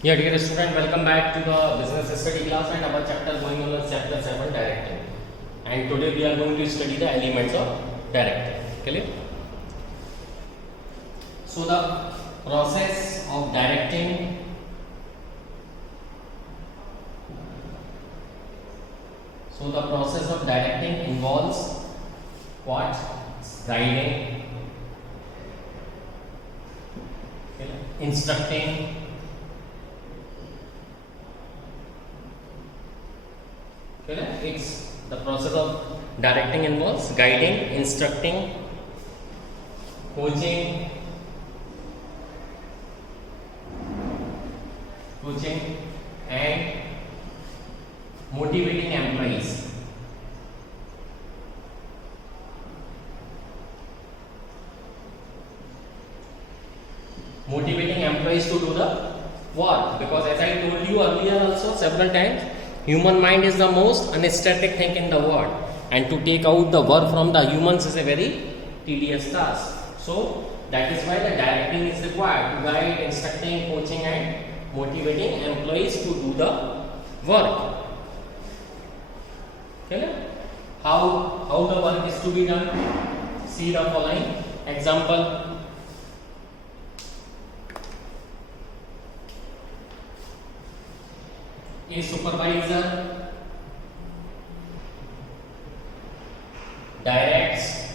Yeah, dear student, welcome back to the business study class and our chapter going on is chapter 7 directing. And today we are going to study the elements of directing. Clear? So the process of directing involves what? Guiding, instructing, it's the process of directing involves guiding, instructing, coaching, and motivating employees. Motivating employees to do the work, because as I told you earlier also several times, human mind is the most anesthetic thing in the world, and to take out the work from the humans is a very tedious task. So that is why the directing is required to guide, instructing, coaching and motivating employees to do the work. Okay? How the work is to be done? See the following example. A supervisor directs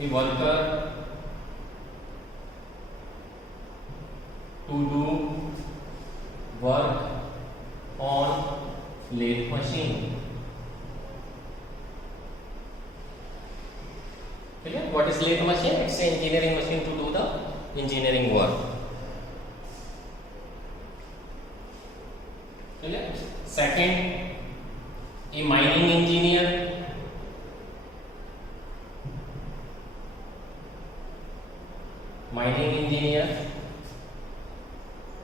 a worker to do work on lathe machine. Okay? What is lathe machine? It's an engineering machine to do the engineering work. Okay? Second, a mining engineer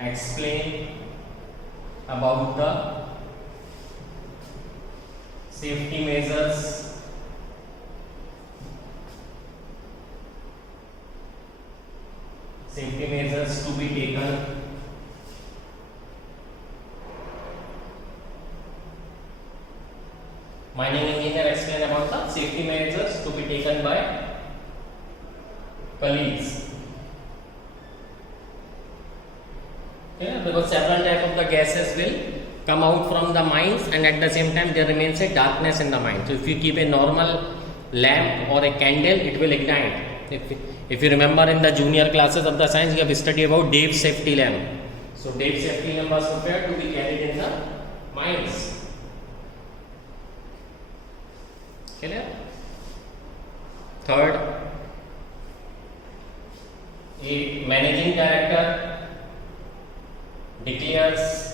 explain about the safety measures to be taken mining engineer explain about the safety measures to be taken by colleagues. Okay, because several types of the gases will come out from the mines, and at the same time there remains a darkness in the mine. So if you keep a normal lamp or a candle, it will ignite. If you remember in the junior classes of the science, you have studied about Dave's safety lamp. So Dave's safety lamp was prepared to be carried in the mines. Clear? Third, a managing director declares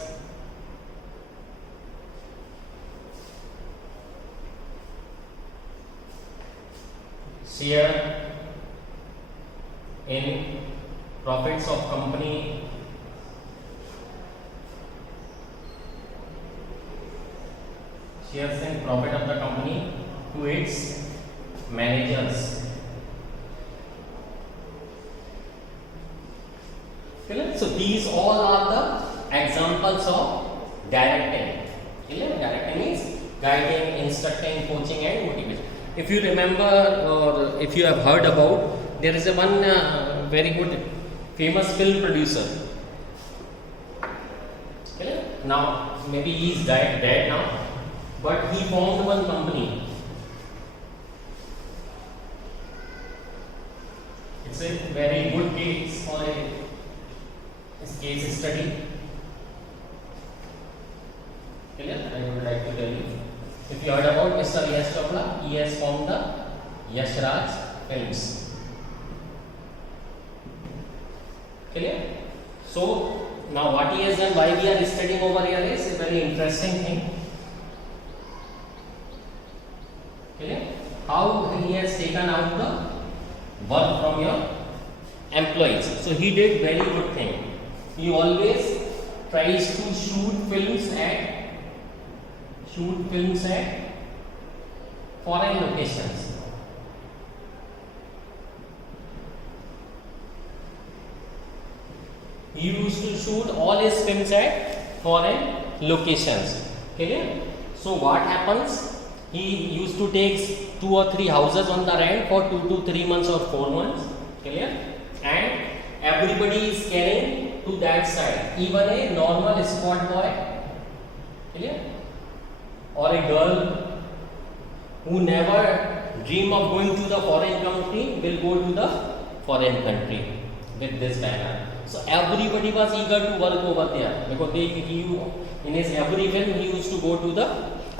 share in profits of company shares in profit of the company to its managers. So these all are the examples of directing. Directing is guiding, instructing, coaching and motivation. If you remember or if you have heard about, there is a one very good famous film producer. Now maybe he is dead now, but he formed one company. It's a very good case for a case study. I would like to tell you. If you heard about Mr. Yash Chopra, he has formed the Yash Raj Films. Clear? So now what he has done, why we are studying over here is a very interesting thing. Clear? How he has taken out the work from your employees. So he did very good thing. He always tries to shoot films at foreign locations. he used to shoot all his films at foreign locations. Clear? So what happens? He used to take 2 or 3 houses on the rent for 2 to 3 months or 4 months. Clear? And everybody is carrying to that side, even a normal spot boy, clear, or a girl who never dream of going to the foreign country will go to the foreign country with this banner. So everybody was eager to work over there because in his every film he used to go to the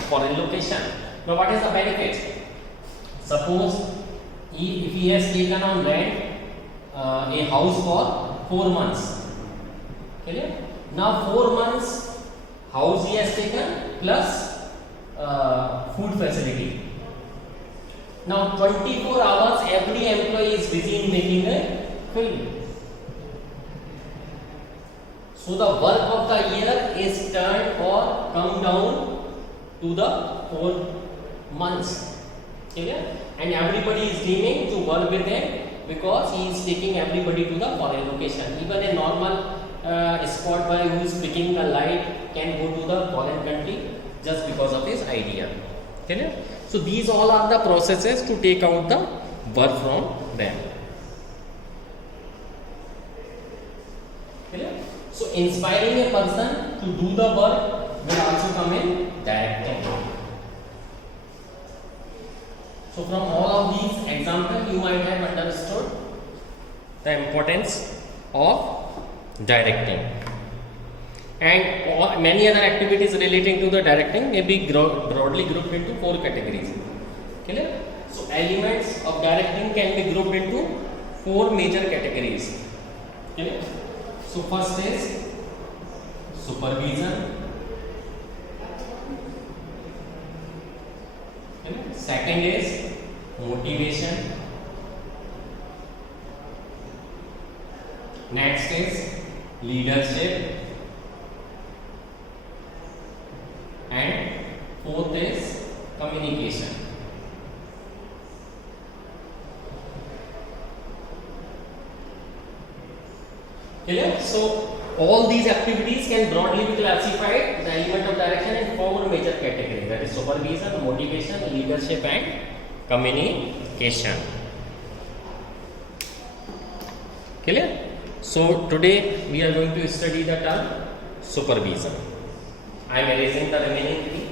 foreign location. Now what is the benefit? Suppose if he has taken on rent a house for 4 months. Clear? Now 4 months house he has taken plus food facility. Now 24 hours every employee is busy in making a film. So the work of the year is turned or come down to the 4 months. Clear? And everybody is dreaming to work with them because he is taking everybody to the foreign location. Even a normal spot boy who is picking the light can go to the foreign country just because of his idea. Clear? So these all are the processes to take out the work from them. Clear? So inspiring a person to do the work will also come in directing. So from all of these examples, you might have understood the importance of directing. And many other activities relating to the directing may be broadly grouped into 4 categories. Clear? So elements of directing can be grouped into 4 major categories. Clear? So first is supervision. Second is motivation. Next is leadership. And fourth is communication. Clear? So all these activities can broadly be classified, the element of direction, in 4 major categories, that is supervision, motivation, leadership and communication. Clear? So today we are going to study the term supervision. I am erasing the remaining 3.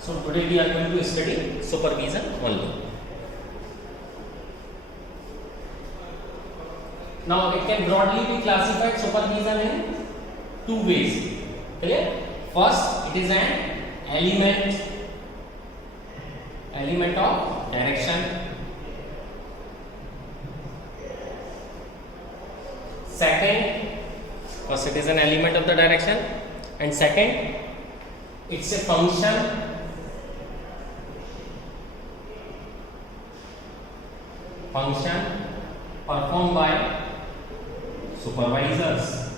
So today we are going to study supervision only. Now it can broadly be classified supervision in 2 ways. Clear? First, it is an element of direction. Second, first it is an element of the direction, and second, it's a function performed by supervisors.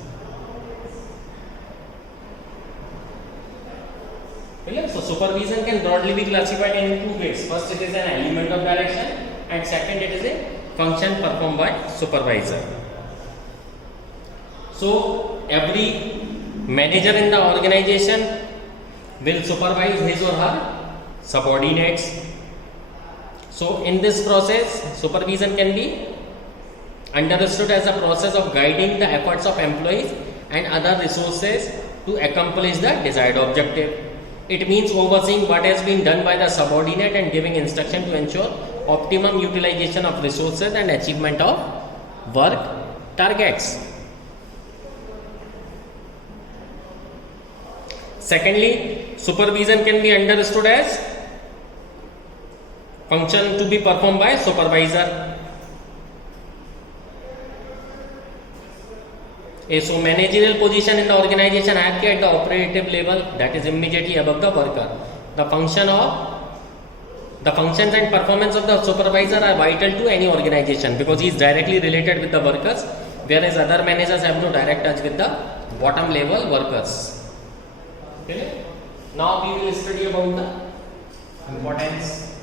Clear? So supervision can broadly be classified in 2 ways. First, it is an element of direction, and second, it is a function performed by supervisor. So every manager in the organization will supervise his or her subordinates. So in this process, supervision can be understood as a process of guiding the efforts of employees and other resources to accomplish the desired objective. It means overseeing what has been done by the subordinate and giving instruction to ensure optimum utilization of resources and achievement of work targets. Secondly, supervision can be understood as function to be performed by supervisor. So managerial position in the organization hierarchy at the operative level, that is immediately above the worker. The functions and performance of the supervisor are vital to any organization because he is directly related with the workers, whereas other managers have no direct touch with the bottom level workers. Okay. Now we will study about the importance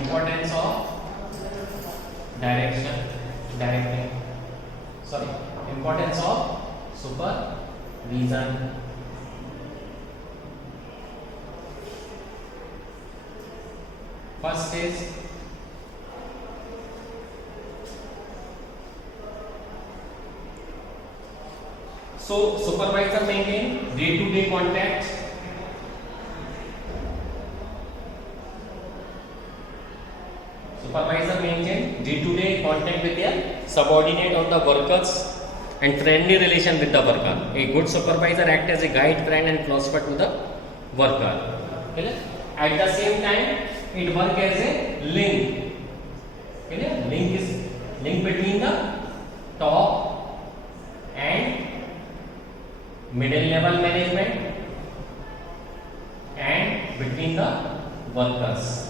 Importance of directing. Sorry, importance of supervision. First is supervisor maintain day-to-day contact. Supervisor maintain day-to-day contact with their subordinate or the workers and friendly relation with the worker. A good supervisor acts as a guide, friend and philosopher to the worker. At the same time, it works as a link. Link is link between the top and middle level management and between the workers.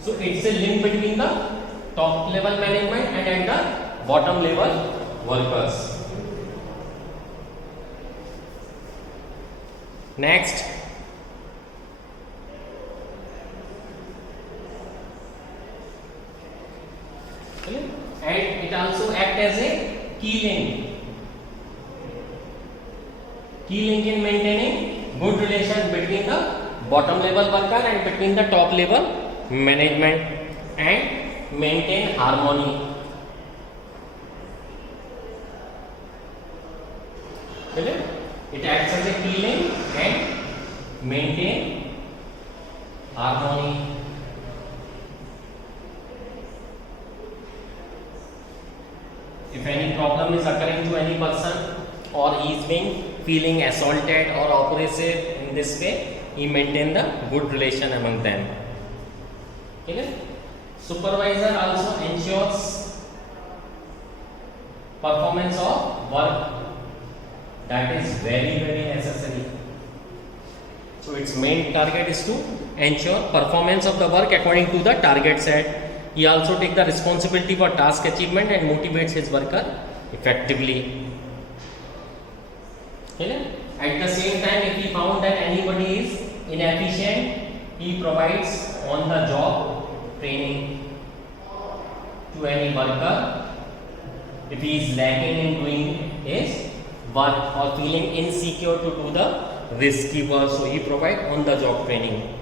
So it's a link between the top level management and at the bottom level workers. Next, and it also acts as a key link. Key link in maintaining good relation between the bottom level worker and between the top level management and maintain harmony. It acts as a key link and maintain harmony. If any problem is occurring to any person or he is being feeling assaulted or oppressive in this way, he maintain the good relation among them. Supervisor also ensures performance of work. That is very necessary. So its main target is to ensure performance of the work according to the target set. He also takes the responsibility for task achievement and motivates his worker effectively. At the same time, if he found that anybody is inefficient, he provides on the job training to any worker. If he is lacking in doing his work or feeling insecure to do the risky work, so he provides on the job training.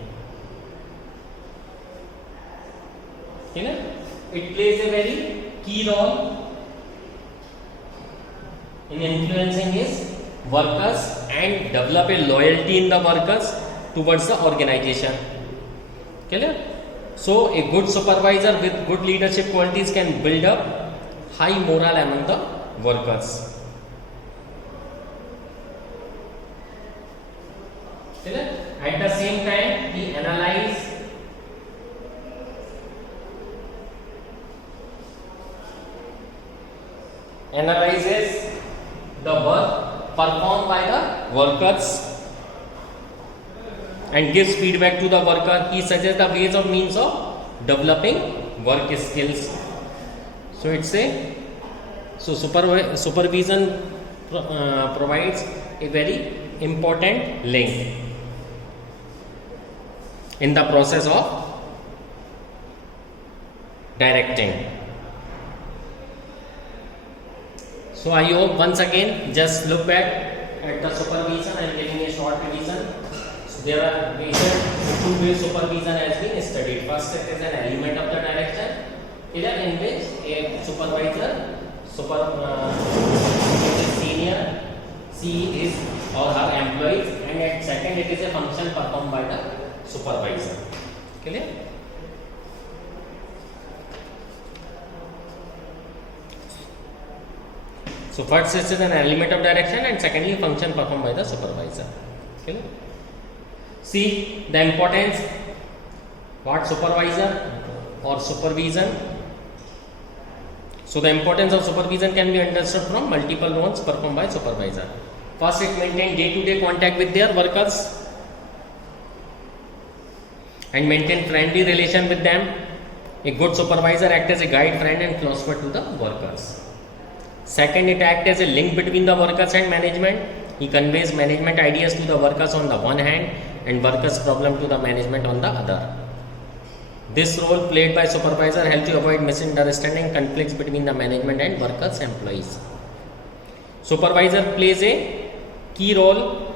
It plays a very key role in influencing his workers and develop a loyalty in the workers towards the organization. So a good supervisor with good leadership qualities can build up high morale among the workers. At the same time, he analyzes the work performed by the workers and gives feedback to the worker. He suggests the ways or means of developing work skills. So it's supervision provides a very important link in the process of directing. So I hope once again just look back at the supervision. I am giving a short revision. So there are two ways supervision has been studied. First, it is an element of the direction, in which a supervisor senior C is or her employees, and at second it is a function performed by the supervisor. Clear? So first it is an element of direction and secondly function performed by the supervisor. Okay. See the importance what supervisor or supervision. So the importance of supervision can be understood from multiple roles performed by supervisor. First, it maintain day-to-day contact with their workers and maintain friendly relation with them. A good supervisor acts as a guide, friend and philosopher to the workers. Second, it acts as a link between the workers and management. He conveys management ideas to the workers on the one hand and workers' problem to the management on the other. This role played by supervisor helps to avoid misunderstanding, conflicts between the management and workers, employees. Supervisor plays a key role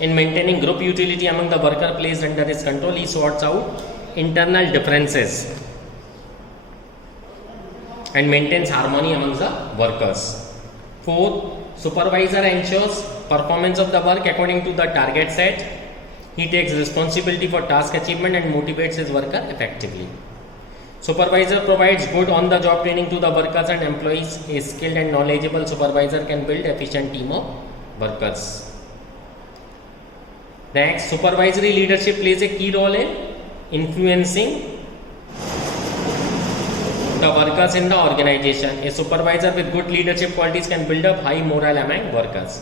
in maintaining group utility among the worker placed under his control. He sorts out internal differences and maintains harmony amongst the workers. Fourth, supervisor ensures performance of the work according to the target set. He takes responsibility for task achievement and motivates his worker effectively. Supervisor provides good on-the-job training to the workers and employees. A skilled and knowledgeable supervisor can build efficient team of workers. Next, supervisory leadership plays a key role in influencing the workers in the organization. A supervisor with good leadership qualities can build up high morale among workers.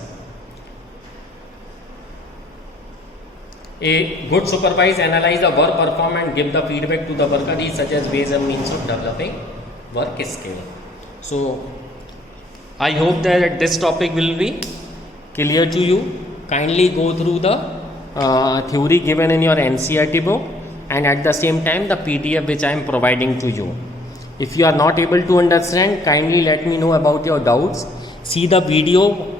A good supervisor analyze the work performed and give the feedback to the worker. He suggests ways and means of developing work skill. So, I hope that this topic will be clear to you. Kindly go through the theory given in your NCERT book and at the same time the PDF which I am providing to you. If you are not able to understand, kindly let me know about your doubts. See the video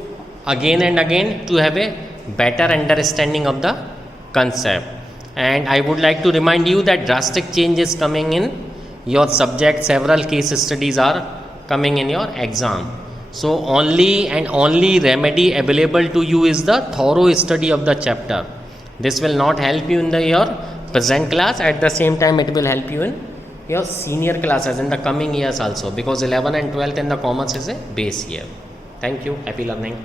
again and again to have a better understanding of the concept. And I would like to remind you that drastic change is coming in your subject. Several case studies are coming in your exam. So only and only remedy available to you is the thorough study of the chapter. This will not help you in your present class. At the same time, it will help you in your senior classes in the coming years also, because 11 and 12th in the commerce is a base year. Thank you. Happy learning.